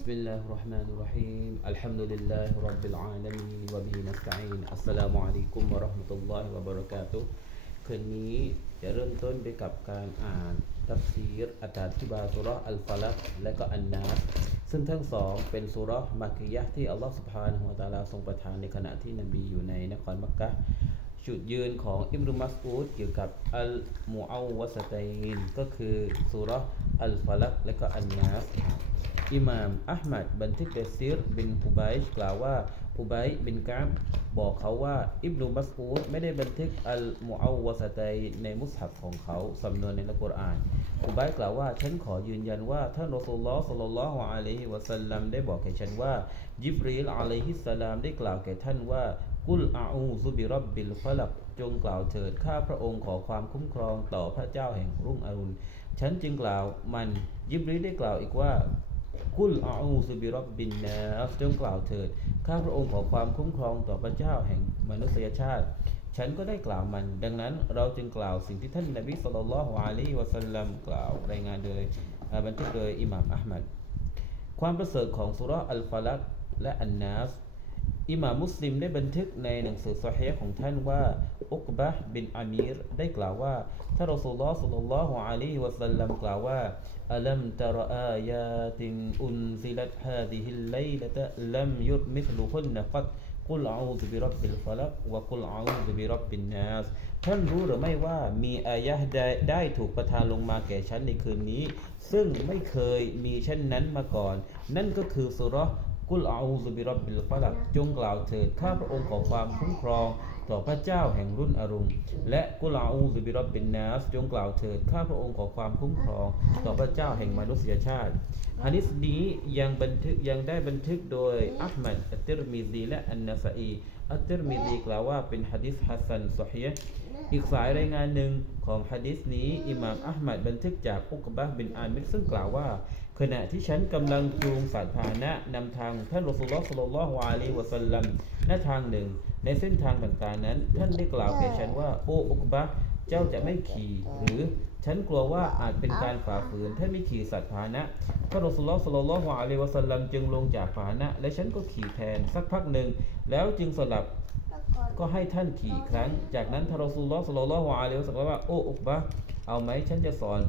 بسم الله الرحمن الرحيم الحمد لله رب العالمين وبه نستعين السلام عليكم ورحمة الله وبركاته คืนนี้จะเริ่มต้นไปกับการอ่านตัฟซีรอธิบายสุเราะห์อัลฟาลักและก็อันนัสซึ่งทั้งสองเป็นสุเราะห์มักกิยะห์ที่อัลลอฮฺสุบฮานะฮูวะตะอาลาทรงประทานในขณะที่นบีอยู่ในนครมักกะฮ์จุดยืนของอิบรุมัสอูดเกี่ยวกับอัลมูอาวะสตัยนก็คือสุเราะห์อัลฟาลักและก็อันนัส อิหม่ามอัลมัดบันทึกโดยซีรบินอุบัยกล่าวว่าอุบัยบินกามบอกเขาว่า อิบนุมัสอูดไม่ได้บันทึกอัลมูอาวะสตัยในมุสฮับของเขาสำนวนในอัลกุรอานอุบัยกล่าวว่า ฉันขอยืนยันว่าท่านรอสูลลอฮ์สัลลัลลอฮุอะลัยฮิวะสัลลัมได้บอกแก่ฉันว่ายิบรีลอะลัยฮิสสลามได้กล่าวแก่ท่านว่ากุลอาอูซุบิรับบิลฟลักจงกล่าวเถิดข้าพระองค์ขอความคุ้มครองต่อพระเจ้าแห่งรุ่งอรุณ ฉันจึงกล่าวมันยิบรีได้กล่าวอีกว่า กุลอาอูซุบิรับบินนาสจงกล่าวเถิด ข้าพระองค์ขอความคุ้มครองต่อพระเจ้าแห่งมนุษยชาติ ฉันก็ได้กล่าวมัน ดังนั้นเราจึงกล่าวสิ่งที่ท่านนบีสุลต่านละฮ์อะลัยฮิวะสัลลัมกล่าวรายงานโดยบันทึกโดยอิหม่ามอัลมัดความประเสริฐของสุราอัลฟาลักและอันนัส อิหม่ามุสลิมได้บันทึกในหนังสือซอฮีฮ์ของท่านว่า อุกบะห์บินอามีรได้กล่าวว่าท่านรอสูลลอฮ์ศ็อลลัลลอฮุอะลัยฮิวะสัลลัมกล่าวว่าอัลัมตะรออายาตินอุนซิลัตฮาซิฮิลไลละตะลัมยุรมิสลุฮุนนะกัตกุลอาอูซุบิรับบิลฟะลักวะกุลอาอูซุบิรับบินนัสท่านรู้หรือไม่ว่ามีอายะห์ใดได้ถูกประทานลงมาแก่ฉันในคืนนี้ ซึ่งไม่เคยมีเช่นนั้นมาก่อน นั่นก็คือสุราะ กุลอาอูซุบิรับบิลฟาลักจงกล่าวเถิดข้าพระองค์ขอความคุ้มครอง ต่อพระเจ้าแห่งรุ่นอรุณและกุลอาอูซุบิรับบินนัสจงกล่าวเถิดข้าพระองค์ขอความคุ้มครอง ต่อพระเจ้าแห่งมนุษยชาติฮะดิษนี้ยังบันทึกยังได้บันทึกโดยอัลมัดอัตติรมิซีและอันนาซอีอัตติรมิซีกล่าวว่าเป็นฮะดิษฮัสซันซอฮีฮ์ อีกสายรายงานหนึ่งของฮะดิษนี้ อิหม่ามอัลมัดบันทึกจากอุกบะบินอามิรซึ่งกล่าวว่า ขณะที่ฉันกำลังจูงสัตว์พาหนะนำทางท่านรอสูลลอฮ์สัลลัลลอฮุอะลัยฮิวะสัลลัมหน้าทางหนึ่ง ในเส้นทางต่างๆนั้น ท่านได้กล่าวแก่ฉันว่า โอ้อุกบะเจ้าจะไม่ขี่หรือฉันกลัวว่าอาจเป็นการฝ่าฝืนถ้าไม่ขี่สัตว์พาหนะท่านรอสูลลอฮ์สัลลัลลอฮุอะลัยวะสัลลัมจึงลงจากพาหนะ และฉันก็ขี่แทนสักพักหนึ่ง แล้วจึงสลับ ก็ให้ท่านขี่ครั้ง จากนั้นทารอซูลลอสัลลอฮุอะลัยฮิวสัลลัมว่า โอ้อุบะเอาไหมฉันจะสอน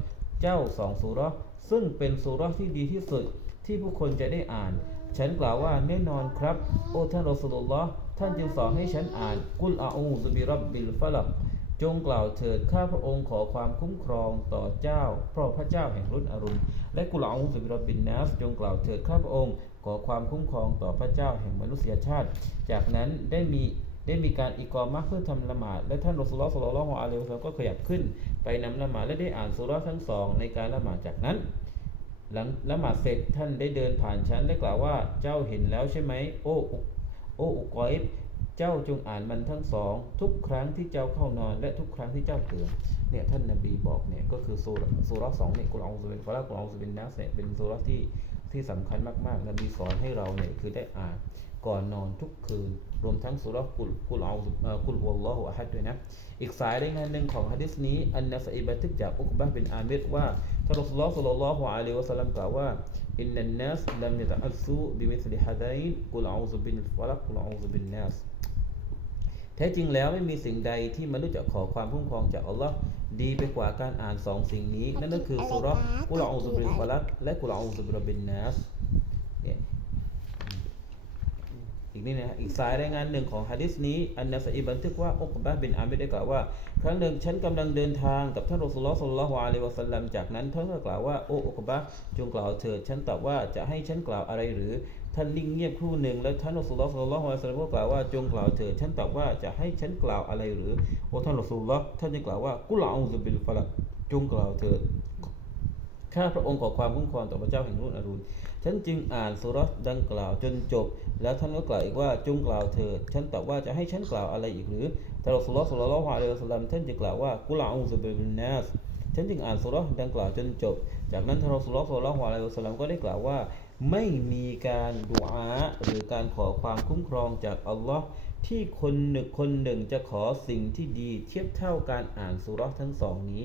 เจ้าสองสุราะซึ่งเป็นสุราะที่ดีที่สุดที่ผู้คนจะได้อ่าน ฉันกล่าวว่าแน่นอนครับ โอ้ท่านรอซูลุลลอฮ์ท่านจึงสอนให้ฉันอ่าน กุลอาอูซุบิรับบิลฟะลักจงกล่าวเถิดข้าพระองค์ขอความคุ้มครองต่อเจ้าเพราะพระเจ้าแห่งรุ่นอรุณ และกุลอาอูซุบิรับบินนัสจงกล่าวเถิดข้าพระองค์ขอความคุ้มครองต่อพระเจ้าแห่งมนุษยชาติ จากนั้นได้มี ได้มีการอีกอมะห์เพื่อทำละหมาดและท่านรอสูลลอฮ์ศ็อลลัลลอฮุอะลัยฮิวะซัลก็ขยับขึ้น ไปนำละหมาดและได้อ่านสุเราะห์ทั้งสองในการละหมาดจากนั้น หลังละหมาดเสร็จท่านได้เดินผ่านฉันและกล่าวว่าเจ้าเห็นแล้วใช่ไหมโอ้โอ้อุกอยบเจ้าจงอ่านมันทั้งสอง ทุกครั้งที่เจ้าเข้านอน และทุกครั้งที่เจ้าตื่นเนี่ยท่านนบีบอกเนี่ยก็คือสุรสุเราะห์สองเนี่ยกุลอองซุบินฟะลากุลอองซุบินนัสเนี่ยเป็นสุเราะห์ที่ ที่สำคัญมากๆนบีสอนให้เราเนี่ยคือได้อ่านก่อนนอนทุกคืน รวมทั้งสุราะห์กุลกุลอองซุเอ่อกุลอัลลอฮุอะฮัดด้วยนะ อีกสายรายงานหนึ่งของฮะดิษนี้ อันนัสอิบัตึกจากอุกบะห์บินอามิรว่าท่านรอสุลลอฮ์สุลลัลลอฮุอะลัยวะสัลลัมกล่าวว่าอินนันนัสลัมยะตะอัลซูบิมิสลิฮะดัยนกุลอาอูซุบินฟะลักกุลอาอูซุบินนัส แท้จริงแล้วไม่มีสิ่งใดที่มนุษย์จะขอความคุ้มครองจากอัลลอฮ์ดีไปกว่าการอ่านสองสิ่งนี้ นั่นก็คือสุเราะห์กุลอาอูซุบินฟะลักและกุลอาอูซุบินนัสเนี่นะอีกสายรายงานหนึ่งของฮะดิษนี้อันนาสัยบันทึกว่าอุกบะบินอามิรได้กล่าวว่า ครั้งหนึ่งฉันกำลังเดินทางกับท่านรอสูลลอฮ์ศ็อลลัลฮุอะลัยฮิวะสัลลัมจากนั้นท่านก็กล่าวว่าโอ้อุกบะจงกล่าวเถิดฉันตอบว่าจะให้ฉันกล่าวอะไรหรือ ท่านนิ่งเงียบครู่หนึ่งแล้วท่านรอสูลลอฮ์ศ็อลลัลฮุอะลัยฮิวะสัลลัมก็กล่าวว่าจงกล่าวเถิดฉันตอบว่าจะให้ฉันกล่าวอะไรหรือโอ้ท่านรอสูลลอฮ์ท่านจึงกล่าวว่ากุลาอูซุบิลฟะลักจงกล่าวเถิด ข้าพระองค์ขอความคุ้มครองต่อพระเจ้าแห่งรุ่นอรุณ ฉันจึงอ่านสุเราะห์ดังกล่าวจนจบ แล้วท่านก็กล่าวอีกว่าจงกล่าวเถิด ฉันตอบว่าจะให้ฉันกล่าวอะไรอีกหรือแต่รอสูลลอฮ์ศ็อลลัลลอฮุอะลัยฮิสลลัมท่านจึงกล่าวว่ากุลาอูซุบิลนัสฉันจึงอ่านสุเราะห์ดังกล่าวจนจบ จากนั้นท่านรอสูลลอฮ์ศ็อลลัลลอฮุอะลัยฮิสลลัมก็ได้กล่าวว่า ไม่มีการดุอาหรือการขอความคุ้มครองจากอัลลอฮ์ที่คนหนึ่งคนหนึ่งจะขอสิ่งที่ดีเทียบเท่าการอ่านสุเราะห์ทั้งสองนี้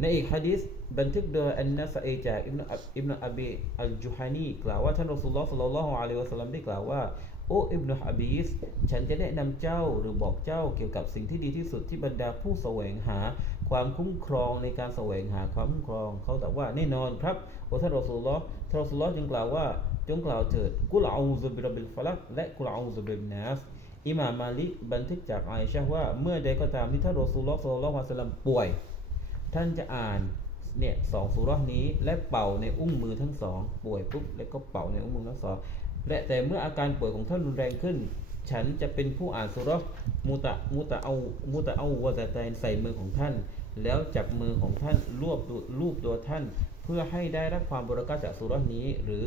ในอีกฮะดิษบันทึกโดยอันนัสเอจากอิบนุอับอิบนุอับีอัลจุฮานีกล่าวว่าท่านรอสูลลอฮ์สัลลัลลอฮุอะลัยฮิวะสัลลัมได้กล่าวว่าโอ้อิบนุอับีสฉันจะแนะนำเจ้าหรือบอกเจ้าเกี่ยวกับสิ่งที่ดีที่สุดที่บรรดาผู้แสวงหา ความคุ้มครองในการแสวงหาความคุ้มครองเขาแต่ว่าแน่นอนครับโอ้ท่านรอสูลลอฮ์ท่านรอสูลลอฮ์จึงกล่าวว่าจงกล่าวเถิดกุลอาอูซุบิรบบิลฟะลักและกุลอาอูซุบิลนัสอิหม่ามมาลิกบันทึกจากไอชะห์ว่าเมื่อใดก็ตามที่ท่านรอซูลลอฮ์ศ็อลลัลลอฮุอะลัยฮิวะซัลลัมป่วย ท่านจะอ่านเนี่ยสองสุรนี้และเป่าในอุ้งมือทั้งสองป่วยปุ๊บแล้วก็เป่าในอุ้งมือทั้งสองและแต่เมื่ออาการป่วยของท่านรุนแรงขึ้น ฉันจะเป็นผู้อ่านสุรมุตะมุตะเอามุตะเอาวะซะแตนใส่มือของท่าน แล้วจับมือของท่านรวบตัวรูปตัวท่าน เพื่อให้ได้รับความบริการจากสุรนี้หรือ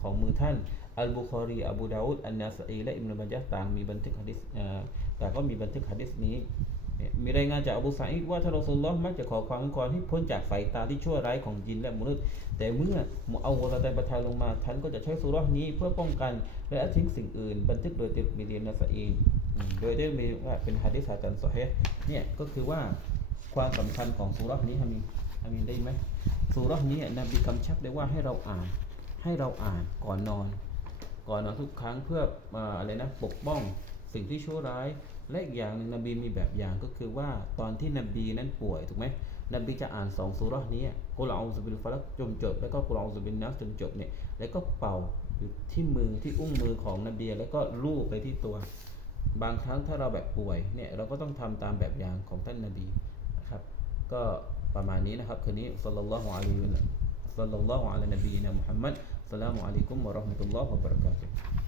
ของมือท่านอัลบุคอรีอบูดาอุดอันนาสอีและอิมนุบัญญัตต่างมีบันทึกหะดิษเอ่อต่ก็มีบันทึกหะดิษนี้ มีรายงานจากอบูซาอิดว่าท่านรอซูลลอฮ์มักจะขอความคุ้มครให้พ้นจากสายตาที่ชั่วร้ายของจินและมนุษย์ แต่เมื่อมุเอาวะซาตันประทานลงมาท่านก็จะใช้สุราะห์นี้เพื่อป้องกันและทิ้งสิ่งอื่น บันทึกโดยติบมีเดียนาสอีโดยได้มีว่าเป็นฮะดิษฮะจันซอฮีฮ์เนี่ยก็คือว่าความสำคัญของสุราะห์นี้ฮามีฮามีได้ไหมสุราะห์นี้นบีกำชับได้ว่าให้เราอ่านให้เราอ่านก่อนนอน ก่อนนอนทุกครั้งเพื่ออะไรนะปกป้อง สิ่งที่ชั่วร้าย และอีกอย่างหนึ่งนบีมีแบบอย่างก็คือว่าตอนที่นบีนั้นป่วยถูกไหมนบีจะอ่านสองสุราะห์นี้กุลอาอูซุบิลฟะลักจนจบ แล้วก็กุลอาอูซุบินนัสจนจบเนี่ยแล้วก็เป่าอยู่ที่มือที่อุ้งมือของนบีแล้วก็ลูบไปที่ตัว บางครั้งถ้าเราแบบป่วยเนี่ยเราก็ต้องทำตามแบบอย่างของท่านนบีนะครับ ก็ประมาณนี้นะครับคืนนี้สัลลัลลอฮุอะลัยฮิวะสัลลัลลอฮุอะลัยนบีนะมุฮัมมัดสลามุอะลัยกุมวะเราะห์มะตุลลอฮ์วะบะเราะกาตุฮ์